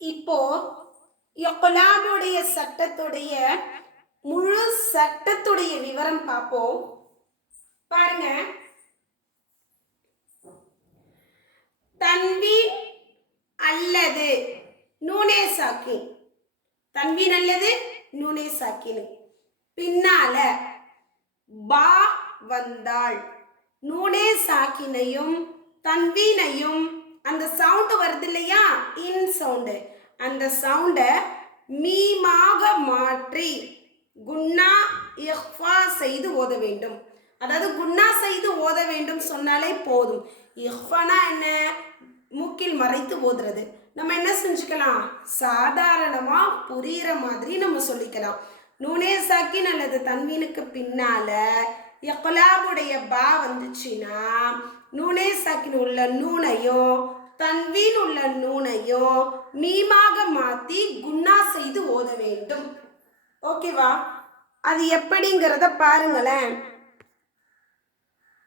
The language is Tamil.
இப்போ இக்லாபுடைய சட்டத்துடைய முழு சட்டத்துடைய விவரம் பார்ப்போம். பாருங்க, தன்வீன் அல்லது நூனே சாக்கின், தன்வீன் அல்லது நூனே சாக்கின் பின்னால பா வந்தாள், நூனே சாக்கினையும் தன்வீனையும் அந்த சவுண்ட் வருது இல்லையா, இன் சவுண்டு, அந்த சவுண்டை மீமாக மாற்றி குன்னா இஹ்ஃபா செய்து ஓத வேண்டும். அதாவது குன்னா செய்து ஓத வேண்டும் சொன்னாலே போதும். இஹ்ஃபானா என்ன? மூக்கில் மறைத்து ஓதுறது. நம்ம என்ன செஞ்சுக்கலாம், சாதாரணமா புரியுற மாதிரி நம்ம சொல்லிக்கலாம். நூனே சாக்கின் அல்லது தன்வீனுக்கு பின்னால இக்லாபுடைய பா வந்துச்சுன்னா நூனே சாக்கின் உள்ள நூனையும் தன்வீன் உள்ள நூனையும் மீமாக மாற்றி குன்னா செய்து ஓத வேண்டும். ஓகேவா? அது எப்படிங்கிறத பாருங்களேன்.